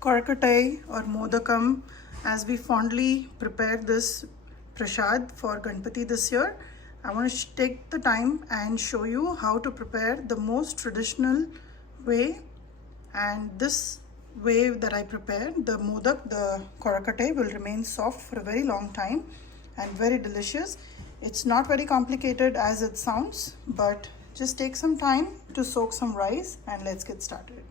Korkatai or Modakam, as we fondly prepare this prasad for Ganpati this year. I want to take the time and show you how to prepare the most traditional way. And this way that I prepare the Modak, the Korkatai, will remain soft for a very long time and very delicious. It's not very complicated as it sounds, but just take some time to soak some rice and let's get started.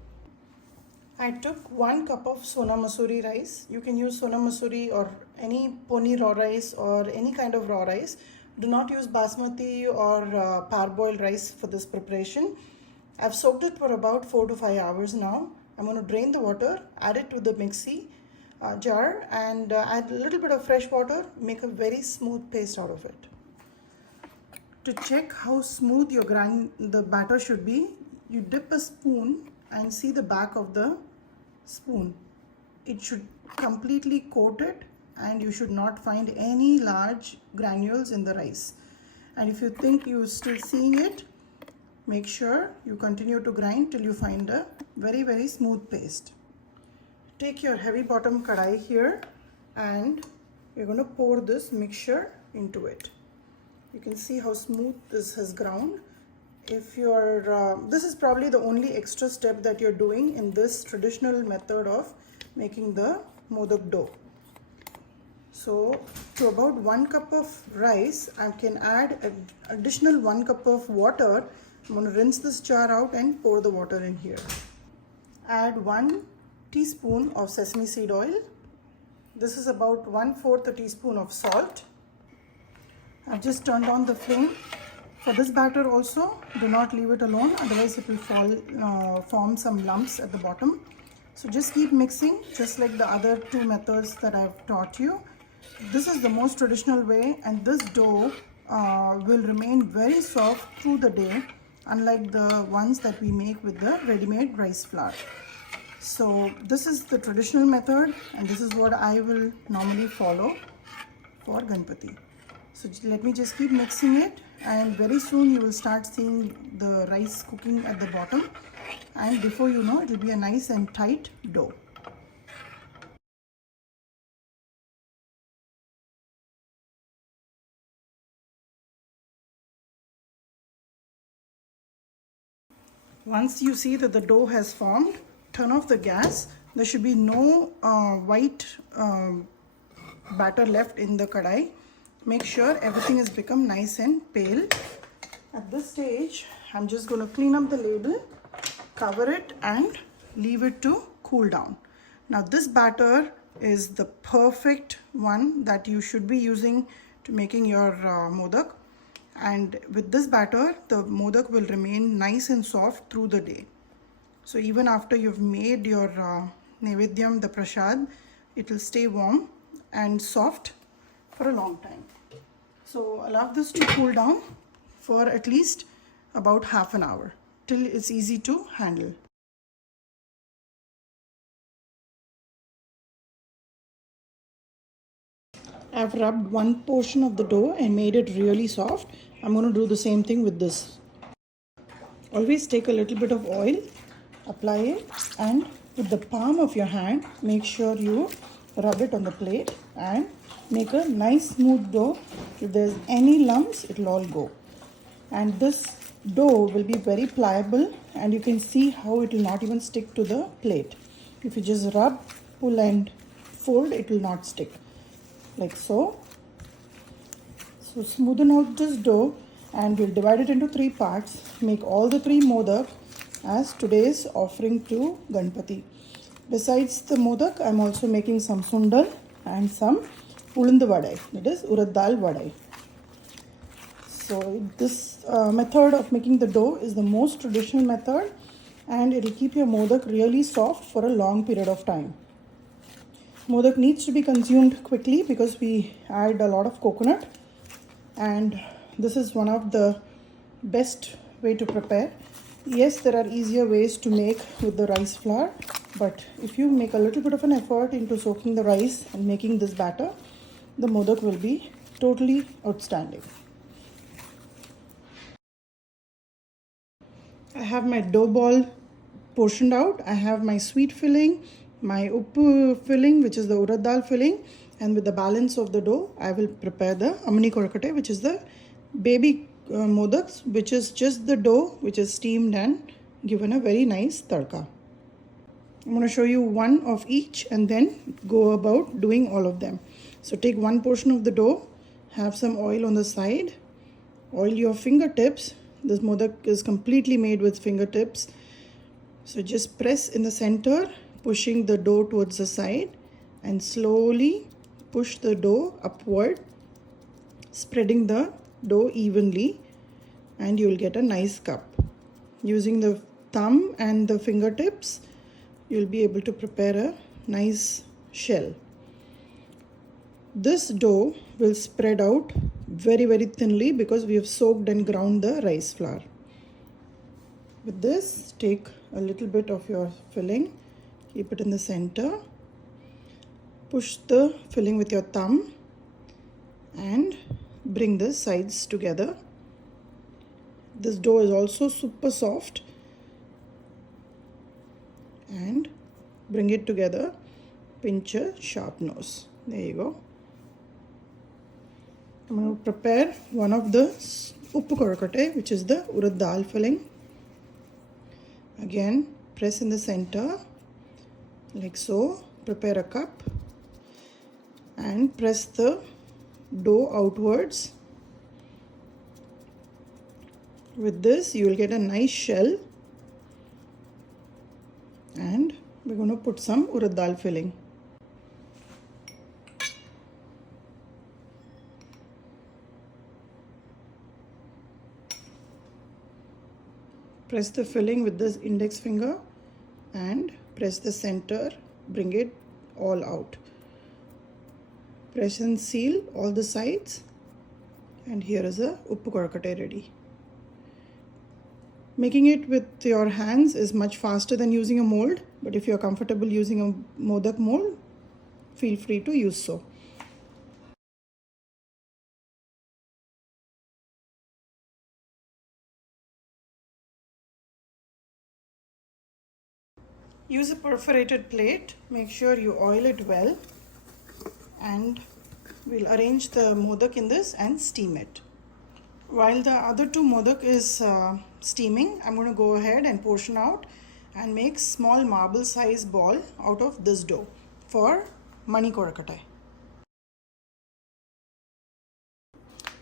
I took 1 cup of Sona Masuri rice. You can use Sona Masuri or any poni raw rice or any kind of raw rice. Do not use basmati or parboiled rice for this preparation. I've soaked it for about 4 to 5 hours now. I'm going to drain the water, add it to the mixie jar and add a little bit of fresh water, make a very smooth paste out of it. To check how smooth the batter should be, you dip a spoon and see the back of the spoon. It should completely coat it and you should not find any large granules in the rice. And if you think you're still seeing it, make sure you continue to grind till you find a very smooth paste. Take your heavy bottom kadai here and you're going to pour this mixture into it. You can see how smooth this has ground. If you're this is probably the only extra step that you're doing in this traditional method of making the modak dough. So to about 1 cup of rice, I can add an additional 1 cup of water. I'm going to rinse this jar out and pour the water in here. Add 1 teaspoon of sesame seed oil. This is about 1/4 teaspoon of salt. I've just turned on the flame. For this batter also, do not leave it alone, otherwise it will form some lumps at the bottom. So just keep mixing, just like the other 2 methods that I've taught you. This is the most traditional way, and this dough will remain very soft through the day, unlike the ones that we make with the ready-made rice flour. So this is the traditional method, and this is what I will normally follow for Ganpati. So let me just keep mixing it, and very soon you will start seeing the rice cooking at the bottom, and before you know it will be a nice and tight dough. Once you see that the dough has formed, turn off the gas. There should be no white batter left in the kadai. Make sure everything has become nice and pale. At this stage, I'm just going to clean up the ladle, cover it and leave it to cool down. Now this batter is the perfect one that you should be using to making your modak. And with this batter, the modak will remain nice and soft through the day. So even after you've made your nevedyam, the prasad, it will stay warm and soft for a long time. So allow this to cool down for at least about half an hour till it's easy to handle. I've rubbed 1 portion of the dough and made it really soft. I'm going to do the same thing with this. Always take a little bit of oil, apply it, and with the palm of your hand, make sure you rub it on the plate and make a nice smooth dough. If there's any lumps, it will all go. And this dough will be very pliable, and you can see how it will not even stick to the plate. If you just rub, pull and fold, it will not stick. Like so. So smoothen out this dough and we'll divide it into 3 parts. Make all the 3 modak as today's offering to Ganpati. Besides the modak, I'm also making some sundal and some ulandu vadai, that is urad dal vadai. So this method of making the dough is the most traditional method, and it will keep your modak really soft for a long period of time. Modak needs to be consumed quickly because we add a lot of coconut, and this is one of the best way to prepare. Yes, there are easier ways to make with the rice flour, but if you make a little bit of an effort into soaking the rice and making this batter, the modak will be totally outstanding. I have my dough ball portioned out. I have my sweet filling, my uppu filling, which is the urad dal filling, and with the balance of the dough, I will prepare the amani korakate, which is the baby modaks, which is just the dough which is steamed and given a very nice tadka. I'm going to show you one of each and then go about doing all of them. So take one portion of the dough, have some oil on the side, oil your fingertips. This modak is completely made with fingertips. So just press in the center, pushing the dough towards the side, and slowly push the dough upward, spreading the dough evenly, and you will get a nice cup. Using the thumb and the fingertips, you'll be able to prepare a nice shell. This dough will spread out very, very thinly because we have soaked and ground the rice flour. With this, take a little bit of your filling, keep it in the center, push the filling with your thumb and bring the sides together. This dough is also super soft, and bring it together, pinch a sharp nose. There you go. I'm going to prepare one of the uppu korakate, which is the urad dal filling. Again, press in the center like so, prepare a cup and press the dough outwards. With this, you will get a nice shell, and we're going to put some urad dal filling. Press the filling with this index finger and press the center, bring it all out. Press and seal all the sides, and here is a uppu korakate ready. Making it with your hands is much faster than using a mold, but if you are comfortable using a modak mold, feel free to use so. Use a perforated plate, make sure you oil it well, and we'll arrange the modak in this and steam it. While the other two modak is steaming, I'm going to go ahead and portion out and make small marble size ball out of this dough for mani korakate.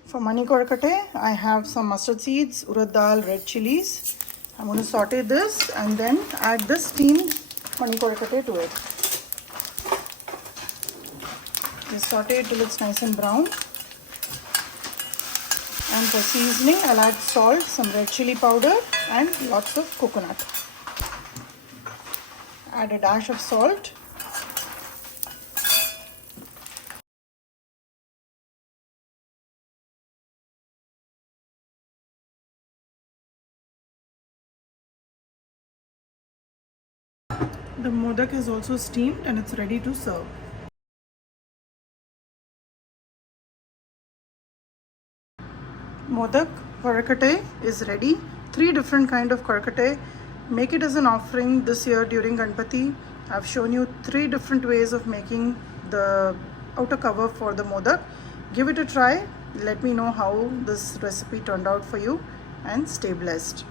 For mani korakate, I have some mustard seeds, urad dal, red chilies. I'm going to saute this and then add the steamed mani korakate to it. Just saute it till it's nice and brown. And for seasoning, I'll add salt, some red chili powder and lots of coconut. Add a dash of salt. The modak is also steamed and it's ready to serve. Modak korakate is ready. 3 different kind of korakate. Make it as an offering this year during Ganpati. I've shown you 3 different ways of making the outer cover for the modak. Give it a try. Let me know how this recipe turned out for you, and stay blessed.